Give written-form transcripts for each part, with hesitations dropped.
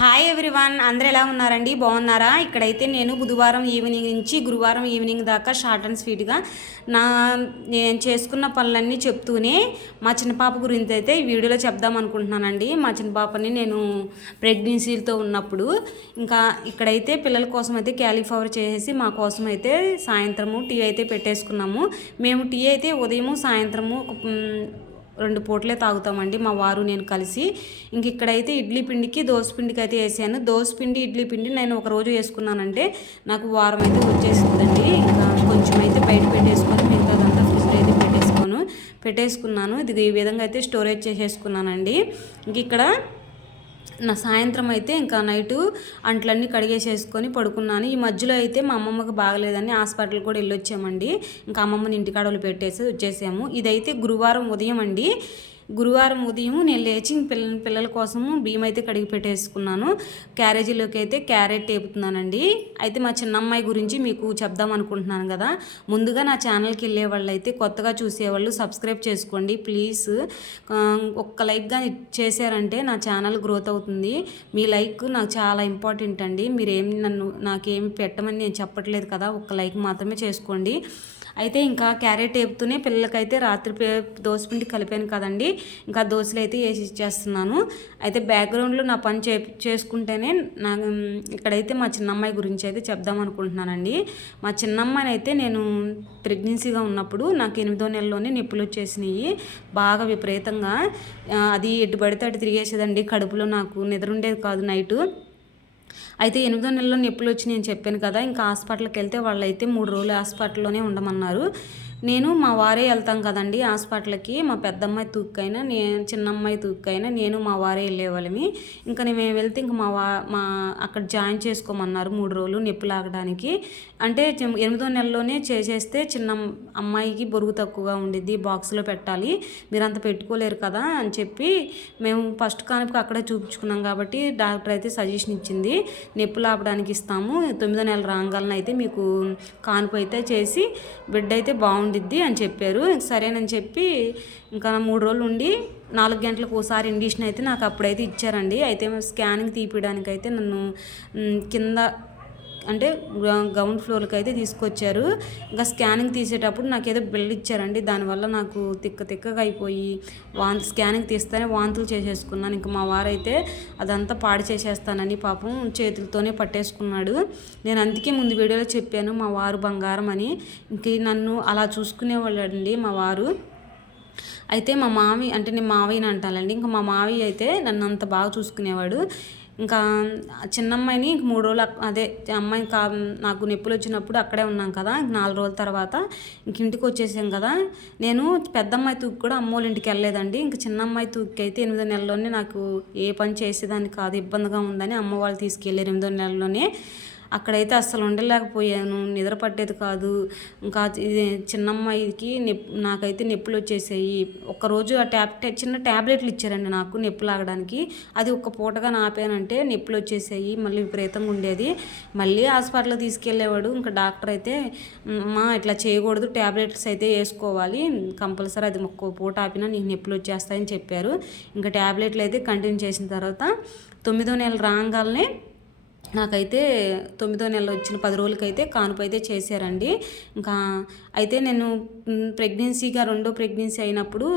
Hi everyone, అందరూ ఎలా ఉన్నారండి? బాగున్నారా? ఇక్కడైతే నేను బుధవారం ఈవినింగ్ నుంచి గురువారం ఈవినింగ్ దాకా షార్ట్ అండ్ స్వీట్గా నేను చేసుకున్న పనులన్నీ చెప్తూనే మా చిన్న పాప గురించి అయితే ఈ వీడియోలో చెప్దాం అనుకుంటున్నానండి. మా చిన్న పాపని నేను ప్రెగ్నెన్సీతో ఉన్నప్పుడు ఇంకా ఇక్కడైతే పిల్లల కోసం అయితే క్యాలీఫ్లవర్ చేసేసి మా కోసం అయితే సాయంత్రము టీ అయితే పెట్టేసుకున్నాము. మేము టీ అయితే ఉదయము సాయంత్రము రెండు పూటలే తాగుతామండి, మా వారు నేను కలిసి. ఇంక ఇక్కడైతే ఇడ్లీ పిండికి దోశ పిండికి అయితే వేసాను. దోశ పిండి ఇడ్లీ పిండి నేను ఒక రోజు వేసుకున్నానంటే నాకు వారం అయితే వచ్చేసిందండి. ఇంకా కొంచెం అయితే బయట పెట్టేసుకొని మిగతాదంతా ఫ్రిడ్జ్లో అయితే పెట్టేసుకున్నాను. ఇది ఈ విధంగా అయితే స్టోరేజ్ చేసేసుకున్నానండి. ఇంక ఇక్కడ నా సాయంత్రం అయితే ఇంకా నైటు అంట్లన్నీ కడిగేసేసుకొని పడుకున్నాను. ఈ మధ్యలో అయితే మా అమ్మమ్మకి బాగలేదని హాస్పిటల్ కూడా వెళ్ళొచ్చామండి. ఇంకా అమ్మమ్మని ఇంటికాడ పెట్టేసి వచ్చేసాము. ఇదైతే గురువారం ఉదయం అండి. గురువారం ఉదయం నేను లేచి పిల్లల కోసము బియ్యం అయితే కడిగి పెట్టేసుకున్నాను. క్యారేజీలోకి అయితే క్యారెట్ వేపుతున్నానండి. అయితే మా చిన్నమ్మాయి గురించి మీకు చెప్దాం అనుకుంటున్నాను కదా. ముందుగా నా ఛానల్కి వెళ్ళే వాళ్ళు అయితే కొత్తగా చూసేవాళ్ళు సబ్స్క్రైబ్ చేసుకోండి ప్లీజ్. ఒక్క లైక్ కానీ చేశారంటే నా ఛానల్ గ్రోత్ అవుతుంది. మీ లైక్ నాకు చాలా ఇంపార్టెంట్ అండి. మీరేమి నాకేమి పెట్టమని నేను చెప్పట్లేదు కదా, ఒక్క లైక్ మాత్రమే చేసుకోండి. అయితే ఇంకా క్యారెట్ వేపుతూనే పిల్లలకైతే రాత్రి దోసపిండి కలిపాను కదండి, ఇంకా దోశలు అయితే వేసి ఇచ్చేస్తున్నాను. అయితే బ్యాక్గ్రౌండ్లో నా పని చేసుకుంటేనే ఇక్కడైతే మా చిన్నమ్మాయి గురించి అయితే చెప్దాం అనుకుంటున్నానండి. మా చిన్నమ్మాయిని అయితే నేను ప్రెగ్నెన్సీగా ఉన్నప్పుడు నాకు 8వ నెలలోనే నొప్పులు వచ్చేసినాయి బాగా విపరీతంగా. అది ఎటు పడితే అటు తిరిగేసేదండి. కడుపులో నాకు నిద్ర ఉండేది కాదు నైటు. అయితే 8వ నెలలో నొప్పులు వచ్చి నేను చెప్పాను కదా, ఇంకా హాస్పిటల్కి వెళ్తే వాళ్ళైతే 3 రోజులు హాస్పిటల్లోనే ఉండమన్నారు. నేను మా వారే వెళ్తాం కదండి హాస్పిటల్కి. మా పెద్దమ్మాయి తూక్కైనా చిన్నమ్మాయి తూక్కైనా నేను మా వారే వెళ్ళేవాళ్ళమి. ఇంకా మేము వెళ్తే ఇంకా మా అక్కడ జాయిన్ చేసుకోమన్నారు 3 రోజులు నొప్పి లాగడానికి. అంటే 8వ నెలలోనే చేసేస్తే చిన్న అమ్మాయికి బరువు తక్కువగా ఉండిద్ది, బాక్స్లో పెట్టాలి, మీరు అంత పెట్టుకోలేరు కదా అని చెప్పి మేము ఫస్ట్ కానుక అక్కడే చూపించుకున్నాం కాబట్టి డాక్టర్ అయితే సజెషన్ ఇచ్చింది, నొప్పి లాపడానికి ఇస్తాము, 9వ నెల రాగాలను అయితే మీకు కానుపు అయితే చేసి బిడ్డ అయితే బాగుండిద్ది అని చెప్పారు. సరేనని చెప్పి ఇంకా 3 రోజులు ఉండి 4 గంటలకు ఒకసారి ఇండిషన్ అయితే నాకు అప్పుడైతే ఇచ్చారండి. అయితే స్కానింగ్ తీపియడానికి అయితే నన్ను కింద అంటే గ్రౌండ్ ఫ్లోర్కి అయితే తీసుకొచ్చారు. ఇంకా స్కానింగ్ తీసేటప్పుడు నాకు ఏదో బిల్ ఇచ్చారండి. దానివల్ల నాకు తిక్కగా అయిపోయి స్కానింగ్ తీస్తేనే వాంతులు చేసేసుకున్నాను. ఇంకా మా వారైతే అదంతా పాడు చేసేస్తానని పాపం చేతులతోనే పట్టేసుకున్నాడు. నేను అందుకే ముందు వీడియోలో చెప్పాను మా వారు బంగారం అని. ఇంక నన్ను అలా చూసుకునేవాళ్ళండి మా వారు. అయితే మా మావి అంటే నేను మావయ్యని అంటానండి. ఇంకా మా మావయ్య అయితే నన్ను అంత బాగా చూసుకునేవాడు. ఇంకా చిన్నమ్మాయిని 3 రోజులు అదే అమ్మాయి నాకు నొప్పులు వచ్చినప్పుడు అక్కడే ఉన్నాం కదా. 4 రోజుల తర్వాత ఇంక ఇంటికి వచ్చేసాం కదా. నేను పెద్దమ్మాయి తూకి కూడా అమ్మోళ్ళ ఇంటికి వెళ్ళలేదండి. ఇంక చిన్నమ్మాయి తూకి అయితే 8వ నెలలోనే నాకు ఏ పని చేసేదాన్ని కాదు, ఇబ్బందిగా ఉందని అమ్మ వాళ్ళు తీసుకెళ్ళారు 8వ నెలలోనే. అక్కడైతే అస్సలు ఉండలేకపోయాను, నిద్ర పట్టేది కాదు. ఇంకా ఇది చిన్నమ్మాయికి నాకైతే నొప్పులు వచ్చేసాయి. ఒక్కరోజు ఆ చిన్న ట్యాబ్లెట్లు ఇచ్చారండి నాకు నొప్పి లాగడానికి. అది ఒక్క పూటగా నాపానంటే నొప్పులు వచ్చేసాయి, మళ్ళీ విపరీతంగా ఉండేది. మళ్ళీ హాస్పిటల్లో తీసుకెళ్ళేవాడు. ఇంకా డాక్టర్ అయితే మా ఇట్లా చేయకూడదు, ట్యాబ్లెట్స్ అయితే వేసుకోవాలి కంపల్సరీ, అది ఒక్క పూట ఆపినా నీకు నొప్పులు వచ్చేస్తాయని చెప్పారు. ఇంకా ట్యాబ్లెట్లు అయితే కంటిన్యూ చేసిన తర్వాత 9వ నెల రాగానే నాకైతే 9వ నెలలో వచ్చిన 10 రోజులకైతే కానుపు అయితే చేశారండి. ఇంకా అయితే నేను ప్రెగ్నెన్సీగా రెండో ప్రెగ్నెన్సీ అయినప్పుడు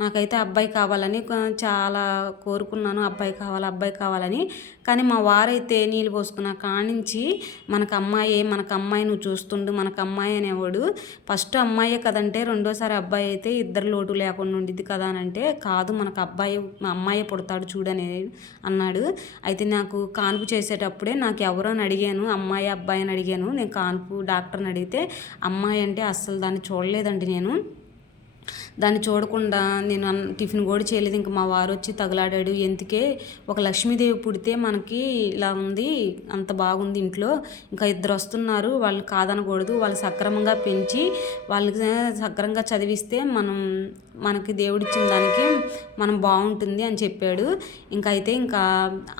నాకైతే అబ్బాయి కావాలని చాలా కోరుకున్నాను, అబ్బాయి కావాలని. కానీ మా వారైతే నీళ్ళు పోసుకున్న కానించి మనకు అమ్మాయి నువ్వు చూస్తుండు, మనకు అమ్మాయి అనేవాడు. ఫస్ట్ అమ్మాయే కదంటే రెండోసారి అబ్బాయి అయితే ఇద్దరు లోటు లేకుండా ఉండిద్ది కదా అని అంటే, కాదు మనకు అమ్మాయే పుడతాడు చూడని అన్నాడు. అయితే నాకు కాన్పు చేసేటప్పుడే నాకు ఎవరో అని అడిగాను, అమ్మాయి అబ్బాయి అని అడిగాను. నేను కాన్పు డాక్టర్ని అడిగితే అమ్మాయి అంటే అస్సలు దాన్ని చూడలేదండి. నేను దాన్ని చూడకుండా నేను టిఫిన్ కూడా చేయలేదు. ఇంకా మా వారు వచ్చి తగలాడాడు, ఎందుకే ఒక లక్ష్మీదేవి పుడితే మనకి ఇలా ఉంది, అంత బాగుంది ఇంట్లో, ఇంకా 2 వస్తున్నారు, వాళ్ళు కాదనకూడదు, వాళ్ళు సక్రమంగా పెంచి వాళ్ళకి సక్రమంగా చదివిస్తే మనకి దేవుడిచ్చిన దానికి మనం బాగుంటుంది అని చెప్పాడు.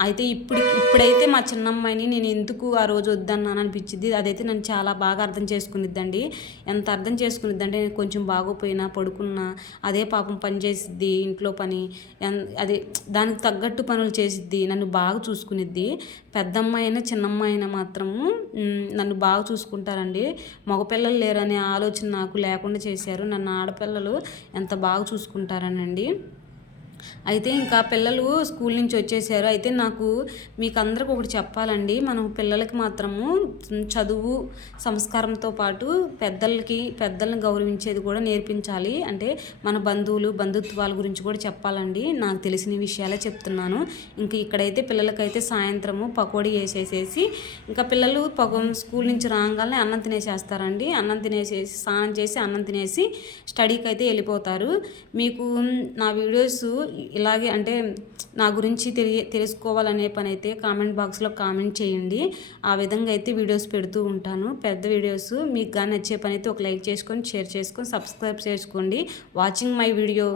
అయితే ఇప్పుడైతే మా చిన్నమ్మాయిని నేను ఎందుకు ఆ రోజు వద్దన్నాను అనిపించింది. అదైతే నన్ను చాలా బాగా అర్థం చేసుకునిద్దండి. ఎంత అర్థం చేసుకునిద్దంటే నేను కొంచెం బాగోపోయినా పడుకున్నా అదే పాపం పని చేసిద్ది, ఇంట్లో పని అదే దానికి తగ్గట్టు పనులు చేసిద్ది, నన్ను బాగా చూసుకునిద్ది. పెద్దమ్మాయి అయినా చిన్నమ్మాయి అయినా మాత్రము నన్ను బాగా చూసుకుంటారండి. మగపిల్లలు లేరనే ఆలోచన నాకు లేకుండా చేశారు. నన్ను ఆడపిల్లలు ఎంత బాగా చూసుకుంటారనండి. అయితే ఇంకా పిల్లలు స్కూల్ నుంచి వచ్చేసారు. అయితే నాకు మీకు అందరికి ఒకటి చెప్పాలండి. మనం పిల్లలకి మాత్రము చదువు సంస్కారంతో పాటు పెద్దల్ని గౌరవించేది కూడా నేర్పించాలి. అంటే మన బంధుత్వాల గురించి కూడా చెప్పాలండి. నాకు తెలిసిన విషయాలే చెప్తున్నాను. ఇంక ఇక్కడైతే పిల్లలకైతే సాయంత్రము పకోడీ వేసేసేసి ఇంకా పిల్లలు స్కూల్ నుంచి రాగానే అన్నం తినేసేస్తారండి. అన్నం తినేసేసి స్నానం చేసి అన్నం తినేసి స్టడీకి అయితే వెళ్ళిపోతారు. మీకు నా వీడియోస్ ఇలాగే అంటే నా గురించి తెలుసుకోవాలనే పని అయితే కామెంట్ బాక్స్లో కామెంట్ చేయండి. ఆ విధంగా అయితే వీడియోస్ పెడుతూ ఉంటాను. పెద్ద వీడియోస్ మీకు కానీ నచ్చే పని అయితే ఒక లైక్ చేసుకొని, షేర్ చేసుకొని, సబ్స్క్రైబ్ చేసుకోండి. Watching my video.